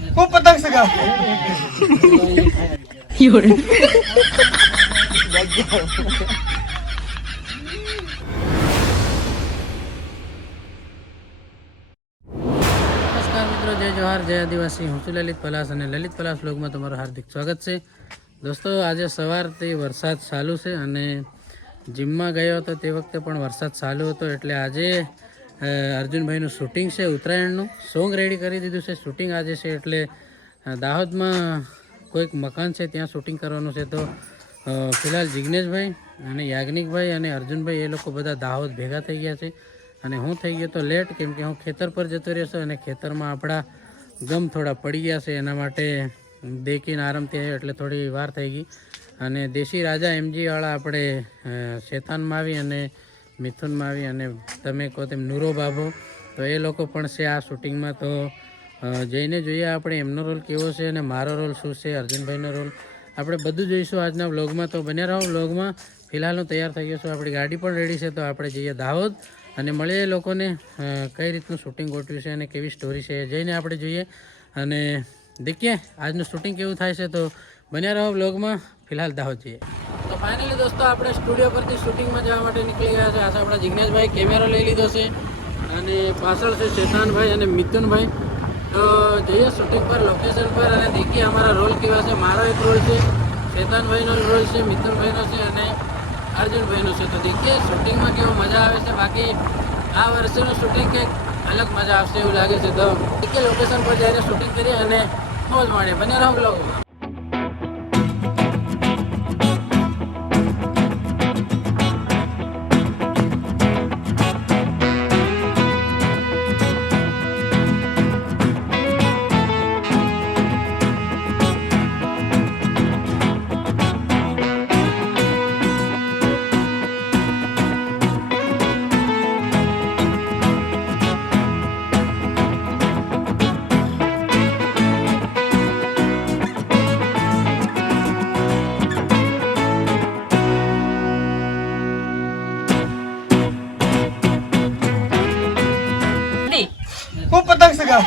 खूप पतंग सगळं નમસ્કાર મિત્રો, જય જોહાર, જય આદિવાસી. હું છું લલિત પલાસ અને લલિત પલાસ બ્લોગમાં તમારું હાર્દિક સ્વાગત છે. દોસ્તો, આજે સવારથી વરસાદ ચાલુ છે અને જીમમાં ગયો હતો તે વખતે પણ વરસાદ ચાલુ હતો. એટલે આજે અર્જુનભાઈનું શૂટિંગ છે, ઉત્તરાયણનું સોંગ રેડી કરી દીધું છે. શૂટિંગ આજે છે એટલે દાહોદમાં કોઈક મકાન છે ત્યાં શૂટિંગ કરવાનું છે. તો ફિલહાલ જિગ્નેશભાઈ અને યાજ્ઞિકભાઈ અને અર્જુનભાઈ એ લોકો બધા દાહોદ ભેગા થઈ ગયા છે અને હું થઈ ગયો તો લેટ, કેમ કે હું ખેતર પર જતો રહ્યો છું અને ખેતરમાં આપણા ગમ થોડા પડી ગયા છે. એના માટે દેખીને આરામથી આવ્યો એટલે થોડી વાર થઈ ગઈ. અને દેશી રાજા એમજીવાળા આપણે શેતાનમાં આવી અને મિથુનમાં આવી અને તમે કહો તેમ નૂરો બાબો, તો એ લોકો પણ છે આ શૂટિંગમાં. તો જઈને જોઈએ આપણે એમનો રોલ કેવો છે અને મારો રોલ શું છે, અર્જુનભાઈનો રોલ આપણે બધું જોઈશું આજના વ્લોગમાં. તો બન્યા રહો વ્લોગમાં. ફિલહાલ હું તૈયાર થઈ ગયો છું, આપણી ગાડી પણ રેડી છે. તો આપણે જઈએ દાહોદ અને મળીએ લોકોને કઈ રીતનું શૂટિંગ ગોઠવ્યું છે અને કેવી સ્ટોરી છે એ જઈને આપણે જોઈએ અને દેખીએ આજનું શૂટિંગ કેવું થાય છે. તો બન્યા રહો વ્લોગમાં. ફિલહાલ દાહોદ જઈએ. તો ફાઇનલી દોસ્તો, આપણે સ્ટુડિયો પરથી શૂટિંગમાં જવા માટે નીકળી ગયા છે. આ આપણા જિગ્નેશભાઈ કેમેરો લઈ લીધો છે અને પાછળ છે શેતાનભાઈ અને મિથુનભાઈ. તો જઈએ શૂટિંગ પર, લોકેશન પર અને દેખીએ અમારા રોલ કેવા છે. મારો એક રોલ છે, શેતાનભાઈનો રોલ છે, મિથુનભાઈનો છે અને અર્જુનભાઈનો છે. તો દેખીએ શૂટિંગમાં કેવો મજા આવે છે. બાકી આ વર્ષેનું શૂટિંગ કંઈક અલગ મજા આવશે એવું લાગે છે. તો દેખીએ લોકેશન પર જઈને શૂટિંગ કરીએ અને મોજ માણીએ. બને રહો બ્લોગમાં. खूप पतंग सगळं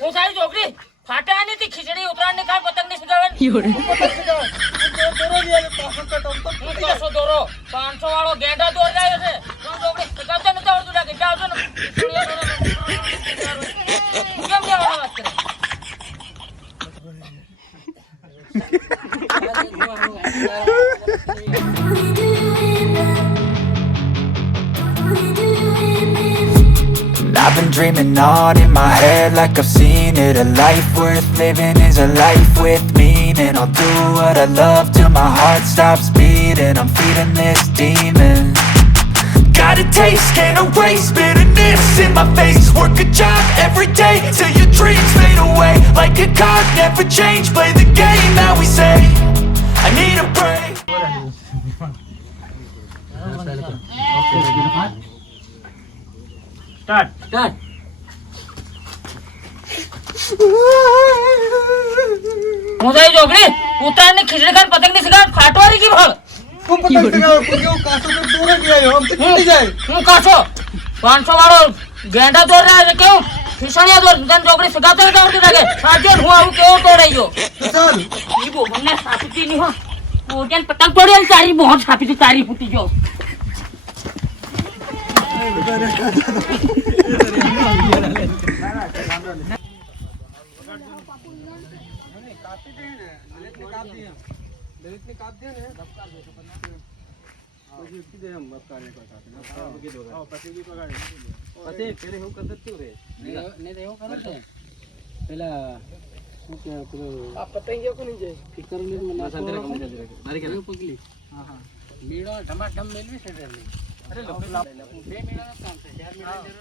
હું સારી છોકરી ફાટા ની તી ખીચડી ઉતરાણ ની કાય પતંગ ની સગાવન હું કશો દોરો 500 વાળો ગેંડા દોર જાય છે. પણ છોકરી સગાવતા નથી આવડતું ડાકે જાવ છો ને કેમ કે વાત કરે I've been dreaming on in my head like I've seen it. A life worth living is a life with meaning. I'll do what I love till my heart stops beating. I'm feeding this demon. Got a taste, can't erase bitterness in my face. Work a job every day till your dreams fade away. Like a card, never change. Play the game that we say. I need a break. Start હું સારી છોકરી ઉતરાણ ની ખીચડી ખાન પતંગ ની સગાવન ફાટવારી કી ભાગ खूप पतंग सगळं केव कासो तो दूर गेलो आमचे किती जाय હું કાછો 500 વાળો ગેંડા દોર રહ્યા છે. કેવું ખીચડીયા દોર તને છોકરી સગાવતા નથી આવડતું ડાકે સાજે હું આવું કેવો તોડાઈ ગયો चल ઈ બો મને સાપીતી ની હો ઓજન પતંગ તોડી અને તારી મોહ સાપીતી તારી ફૂટી ગયો.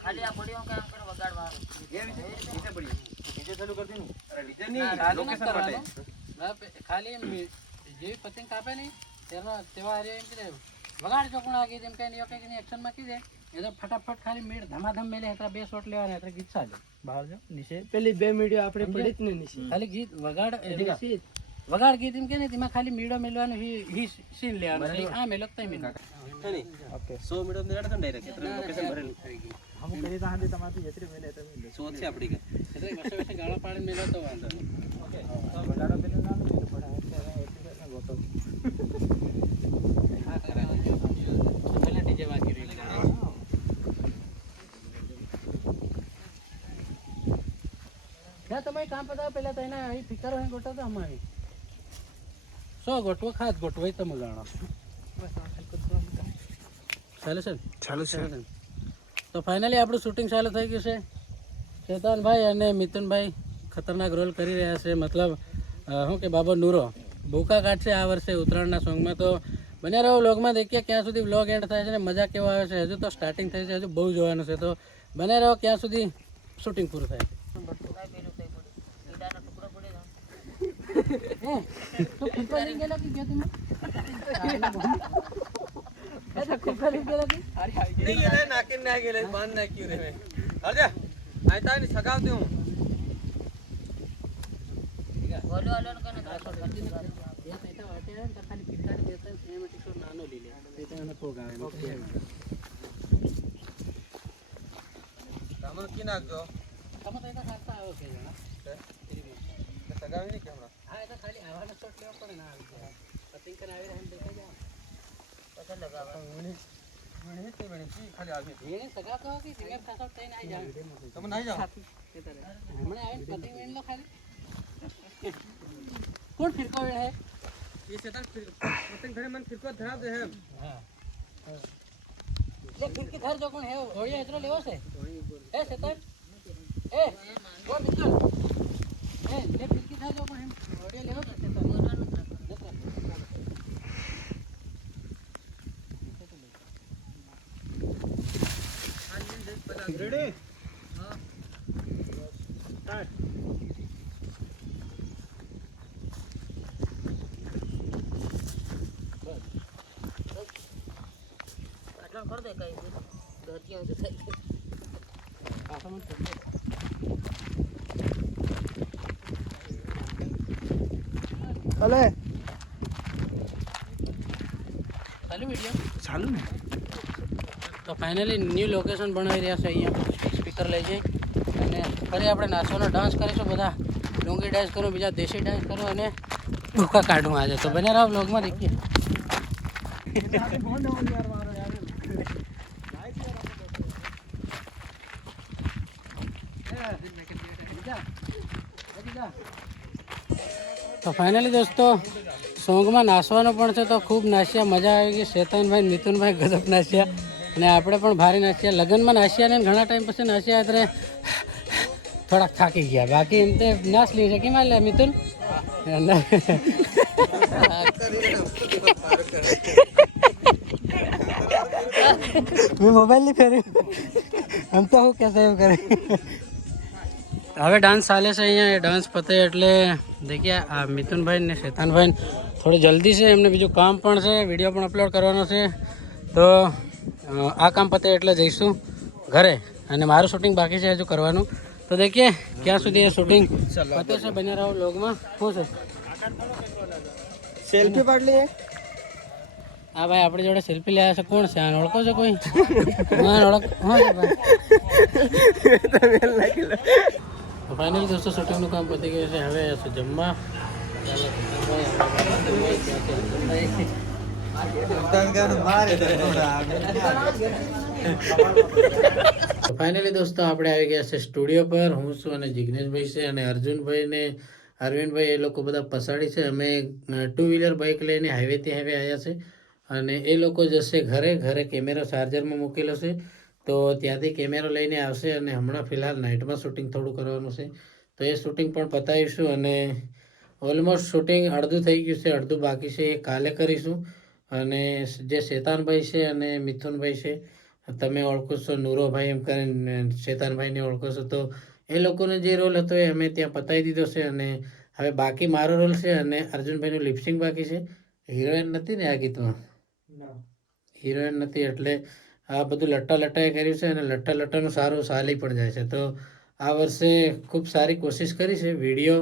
ખાલી આ બોડીઓ કામ કરો વગાડવા ખાલી જે પતંગ કાપે ને તેવા એમ કે વગાડજો પણ આગે જેમ કઈ એક્શનમાં કીધે એ તો ફટાફટ ખાલી મેળ ધમાધમ મેલે એટલે 2 શોટ લેવાના એટલે ગીત ચાલે બહાર જો નીચે પેલી 2 મીડિયો આપણે પડી જ ને નીચે ખાલી ગીત વગાડ વગાડ ગીત એમ કે ને તેમાં ખાલી મીડો મેલવાનો હી સીન લેવાનો આ મેલો તઈ મેલ ઓકે 100 મીડિયો મેળા તો ડાયરેક્ટ એટલે લોકેશન ભરેલું હમ કરી તા હાંડી તમારી જતરી મેલે તો 100 છે આપડી કે એટલે વર્ષે ગાળો પાડી મેલો તો વાંધો નહીં ઓકે તો વગાડો પેલું ના મેલ પડે એટલે ગોતો હા કરાવજો પેલા ડીજે વાગી રહી છે તમે કામ પતાવો પેલા તો એના અહીં ફિકર હોય ગોઠવ તો અમારી 100 ગોઠવો ખાસ ગોઠવો તમે જાણો ચાલુ છે તો ફાઇનલી આપણું શૂટિંગ ચાલુ થઈ ગયું છે ચેતનભાઈ અને મિથુનભાઈ ખતરનાક રોલ કરી રહ્યા છે મતલબ શું કે બાબા નૂરો ભૂકા કાઢશે આ વર્ષે ઉત્તરાયણના સોંગમાં તો બન્યા રહો વ્લોગમાં દેખીએ ક્યાં સુધી વ્લોગ એન્ડ થાય છે ને મજા કેવો આવે છે હજુ તો સ્ટાર્ટિંગ થઈ છે હજુ બહુ જોવાનું છે તો બન્યા રહો ક્યાં સુધી શૂટિંગ પૂરું થાય नहीं ये नाकिन ना गेले बांध ना क्यों रे अरे आयता नहीं सगावते हूं બોલો આલો ને કને તમે કી નાખજો તમે તો એના સાચા આવો કે જણા સગાવી નહીં કે હમણાં હા એ તો ખાલી આવાનો શોટ લેવો પડે ના આવી જાય પતિંગ કન આવી રહે દેખાઈ જાય પસંદ લગાવવા મણી તે મણી કી ખાલી આવી એને સગા તો કે સિંગર ખાસો થઈને આવી જાય તમે નહીં જાઓ હમણે આવે પતિંગ વેણ લો ખાલી કોણ ફિરકો વેણ હે ये सेता पतंग धरे मन फिर को धरा दे है હા લે ફિરકી ધર જો કોણ હે ઓળિયા એટલો લેવો છે એ સેતર એ ઓ મિત્ર એ લે ફિરકી ધર જો કોણ હે ઓળિયા લેવો છે સેતર रेडी આટલો કર દે કઈ દર્દી આવતું થઈ ભલે ચાલુ વિડિયો ચાલુ ને તો ફાઇનલી ન્યૂ લોકેશન બનાવી રહ્યા છે અહીંયા સ્પીકર લઈ જઈ અને ફરી આપણે નાચવાનો ડાન્સ કરીશું બધા ડુંગી ડાન્સ કરું બીજા દેશી ડાન્સ કરું અને ભૂકા કાઢું આજે તો બને રહો બ્લોગમાં દેખીએ તો ફાઇનલી દોસ્તો સોંગમાં નાચવાનું પણ છે તો ખૂબ નાચ્યા મજા આવી ગઈ શેતાનભાઈ મિથુનભાઈ ગજબ નાચ્યા અને આપણે પણ ભારે નાચ્યા લગ્નમાં નાચ્યા ને ઘણા ટાઈમ પછી નાચ્યા એટલે થોડાક થાકી ગયા બાકી એમ તે નાચ લી છે કેમ લે મિથુન મેં મોબાઈલ નહીં ફેરી આમ તો હું કેસે એવું કરે હવે ડાન્સ ચાલે છે અહીંયા એ ડાન્સ પતે એટલે દેખ્યા આ મિથુનભાઈ ને શેતાનભાઈ થોડી જલ્દી છે એમને બીજું કામ પણ છે વિડીયો પણ અપલોડ કરવાનો છે તો આ કામ પતે એટલે જઈશું ઘરે અને મારું શૂટિંગ બાકી છે હજુ કરવાનું તો દેખીએ ક્યાં સુધી એ શૂટિંગ પતે છે બન્યા રહો વ્લોગમાં શું છે સેલ્ફી પાડલી હા ભાઈ આપણી જોડે સેલ્ફી લેવા છે કોણ છે આને ઓળખો છો કોઈ હા ઓળખ હા તો ફાઇનલી દોસ્તો શૂટિંગનું કામ પતી ગયું છે હવે શું જમવા ફાઇનલી દોસ્તો આપણે આવી ગયા છે સ્ટુડિયો પર હું છું અને જિગ્નેશભાઈ છે અને અર્જુનભાઈ ને અરવિંદભાઈ એ લોકો બધા પસાડી છે અમે 2 વ્હીલર બાઇક લઈને હાઈવેથી હાઈવે આવ્યા છે અને એ લોકો જશે ઘરે કેમેરો ચાર્જરમાં મૂકેલો છે તો ત્યાંથી કેમેરો લઈને આવશે અને હમણાં ફિલહાલ નાઇટમાં શૂટિંગ થોડું કરવાનું છે તો એ શૂટિંગ પણ પતાવીશું અને ઓલમોસ્ટ શૂટિંગ અડધું થઈ ગયું છે અડધું બાકી છે એ કાલે કરીશું અને જે શેતાનભાઈ છે અને મિથુનભાઈ છે તમે ઓળખો છો નૂરોભાઈ એમ કરીને શેતાનભાઈને ઓળખો છો તો એ લોકોનો જે રોલ હતો એ અમે ત્યાં પતાવી દીધો છે અને હવે બાકી મારો રોલ છે અને અર્જુનભાઈનું લિપસિંગ બાકી છે હિરોઈન નથી ને આ ગીતમાં હિરોઈન નથી એટલે આ બધું લટ્ટાએ કર્યું છે અને લટ્ટાનું સારું ચાલી પણ જાય છે. તો આ વર્ષે ખૂબ સારી કોશિશ કરી છે, વિડીયો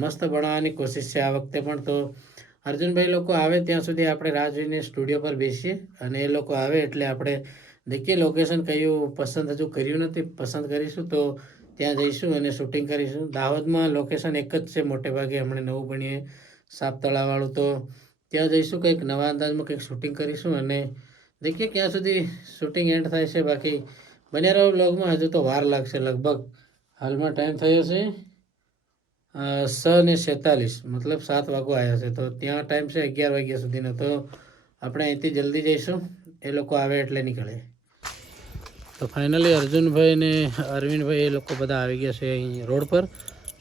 મસ્ત બનાવવાની કોશિશ છે આ વખતે પણ. તો અર્જુનભાઈ લોકો આવે ત્યાં સુધી આપણે રાહ જોઈને સ્ટુડિયો પર બેસીએ અને એ લોકો આવે એટલે આપણે દેખીએ લોકેશન કયું પસંદ હજુ કર્યું નથી, પસંદ કરીશું તો ત્યાં જઈશું અને શૂટિંગ કરીશું. દાહોદમાં લોકેશન એક જ છે મોટે ભાગે, હમણાં નવું બનીએ સાપ તળાવવાળું, તો ત્યાં જઈશું, કંઈક નવા અંદાજમાં કંઈક શૂટિંગ કરીશું અને દેખીએ ક્યાં સુધી શૂટિંગ એન્ડ થાય છે. બાકી બન્યા રહો વ્લોગમાં, હજુ તો વાર લાગશે. લગભગ હાલમાં ટાઈમ થયો છે 6:46, મતલબ 7 વાગવા આવ્યા છે. તો ત્યાં ટાઈમ છે 11 વાગ્યા સુધીનો. તો આપણે અહીંથી જલ્દી જઈશું, એ લોકો આવે એટલે નીકળે. તો ફાઇનલી અર્જુનભાઈ ને અરવિંદભાઈ એ લોકો બધા આવી ગયા છે અહીં રોડ પર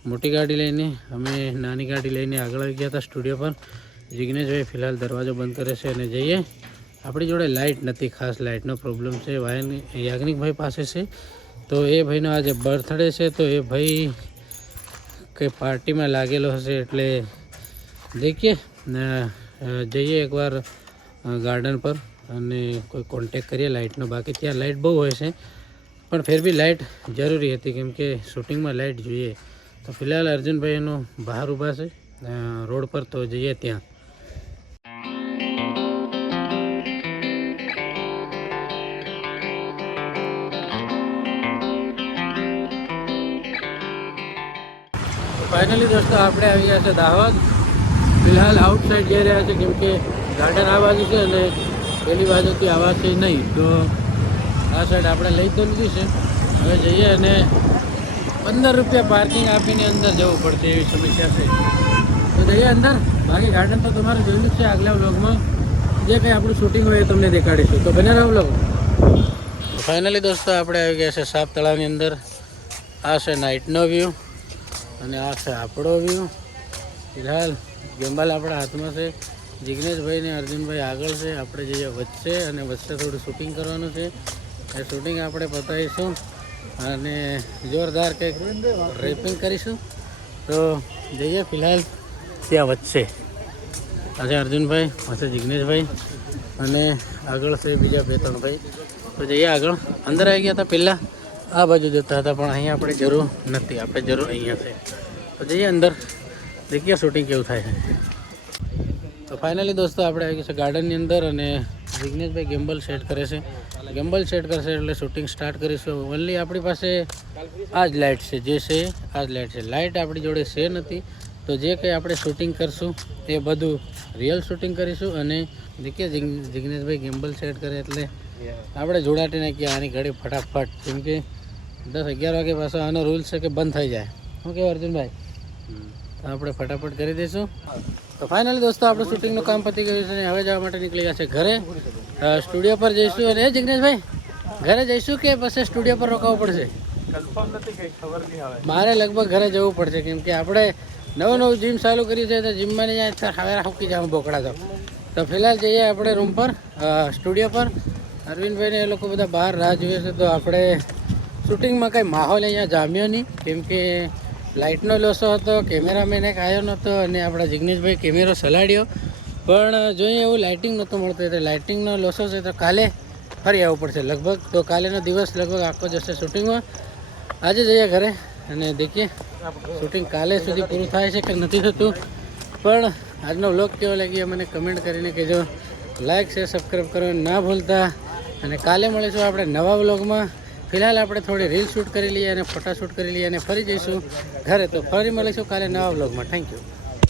મોટી ગાડી લઈને. અમે નાની ગાડી લઈને આગળ આવી ગયા હતા સ્ટુડિયો પર. જિગ્નેશભાઈ ફિલહાલ દરવાજો બંધ કરે છે અને જઈએ. આપણી જોડે લાઇટ નથી, ખાસ લાઇટનો પ્રોબ્લેમ છે. યાજ્ઞિકભાઈ પાસે છે, તો એ ભાઈનો આજે બર્થડે છે, તો એ ભાઈ કંઈ પાર્ટીમાં લાગેલો હશે એટલે દેખીએ જઈએ એકવાર ગાર્ડન પર અને કોઈ કોન્ટેક કરીએ લાઇટનો. બાકી ત્યાં લાઇટ બહુ હોય છે પણ ફેર બી લાઇટ જરૂરી હતી કેમ કે શૂટિંગમાં લાઇટ જોઈએ. તો ફિલહાલ અર્જુનભાઈ એનો બહાર ઊભા છે રોડ પર, તો જઈએ ત્યાં. ફાઇનલી દોસ્તો આપણે આવી ગયા છે દાહોદ. ફિલહાલ આઉટ સાઈડ જઈ રહ્યા છે કેમ કે ગાર્ડન આ બાજુ છે અને પેલી બાજુથી આવા છે નહીં, તો આ સાઈડ આપણે લઈ તો લીધી છે. હવે જઈએ અને 15 રૂપિયા પાર્કિંગ આપીને અંદર જવું પડશે એવી સમસ્યા છે. તો જઈએ અંદર. બાકી ગાર્ડન તો તમારે જોયું જ છે આગલા વ્લોગમાં, જે કંઈ આપણું શૂટિંગ હોય એ તમને દેખાડીશું. તો બને રહો વ્લોગ. ફાઇનલી દોસ્તો આપણે આવી ગયા છે સાપ તળાવની અંદર. આ છે નાઇટનો વ્યૂ અને આ છે આપણો વ્યૂ. ફિલહાલ ગેમ્બલ આપણા હાથમાં છે, જિગ્નેશભાઈ ને અર્જુનભાઈ આગળ છે, આપણે જઈએ વચ્ચે અને વચ્ચે થોડું શૂટિંગ કરવાનું છે. એ શૂટિંગ આપણે પતાવીશું અને જોરદાર કંઈક રેપિંગ કરીશું. તો જઈએ ફિલહાલ ત્યાં વચ્ચે. આજે અર્જુનભાઈ, પાસે જિગ્નેશભાઈ અને આગળ છે બીજા 2-3 ભાઈ. તો જઈએ આગળ. અંદર આવી ગયા હતા પહેલાં આ બાજુ જતા હતા પણ અહીંયા આપણે જરૂર નથી, આપણે જરૂર અહીંયા છે. તો જઈએ અંદર, દેખીએ શૂટિંગ કેવું થાય છે. તો ફાઇનલી દોસ્તો આપણે આવી ગયા છે ગાર્ડનની અંદર અને જિગ્નેશભાઈ ગેમ્બલ સેટ કરે છે. ગેમ્બલ સેટ કરશે એટલે શૂટિંગ સ્ટાર્ટ કરીશું. ઓનલી આપણી પાસે આ જ લાઇટ છે, જે છે આ જ લાઇટ છે. લાઇટ આપણી જોડે છે નથી, તો જે કંઈ આપણે શૂટિંગ કરશું એ બધું રિયલ શૂટિંગ કરીશું. અને દેખીએ જિગ્નેશભાઈ ગેમ્બલ સેટ કરે એટલે આપણે જોડાટી નાખીએ આની ઘડી ફટાફટ, કેમ કે 10-11 વાગે પાછો આનો રૂલ છે કે બંધ થઈ જાય. શું કહેવાય અર્જુનભાઈ? તો આપણે ફટાફટ કરી દઈશું. તો ફાઇનલી દોસ્તો આપણું શૂટિંગનું કામ પતી ગયું છે અને હવે જવા માટે નીકળી ગયા છે ઘરે. સ્ટુડિયો પર જઈશું. અને જિગ્નેશભાઈ ઘરે જઈશું કે પછી સ્ટુડિયો પર રોકાવવું પડશે? મારે લગભગ ઘરે જવું પડશે કેમ કે આપણે નવું જીમ ચાલુ કર્યું છે, તો જીમમાં નહીં જાય હવે હૂકી જાઉં બોકડા. તો ફિલહાલ જઈએ આપણે રૂમ પર, સ્ટુડિયો પર. અરવિંદભાઈને એ લોકો બધા બહાર રાહ જોઈએ છે. તો આપણે શૂટિંગમાં કંઈ માહોલ અહીંયા જામ્યો નહીં કેમ કે લાઇટનો લોસો હતો, કેમેરામેન એક આવ્યો નહોતો અને આપણા જિગ્નેશભાઈ કેમેરો સલાડ્યો પણ જોઈએ એવું લાઇટિંગ નહોતું મળતું. એટલે લાઇટિંગનો લોસો છે તો કાલે ફરી આવવું પડશે લગભગ. તો કાલેનો દિવસ લગભગ આખો જશે શૂટિંગમાં. આજે જઈએ ઘરે અને દેખીએ શૂટિંગ કાલે સુધી પૂરું થાય છે કે નથી થતું. પણ આજનો વ્લોગ કેવો લાગ્યો મને કમેન્ટ કરીને કહેજો. લાઇક શેર સબસ્ક્રાઈબ કરવાનું ના ભૂલતા. અને કાલે મળીશું આપણે નવા વ્લોગમાં. ફિલહાલ આપણે થોડી રીલ શૂટ કરી લઈએ અને ફોટા શૂટ કરી લઈએ અને ફરી જઈશું ઘરે. તો ફરી મળીશું કાલે નવા વ્લોગમાં. Thank you.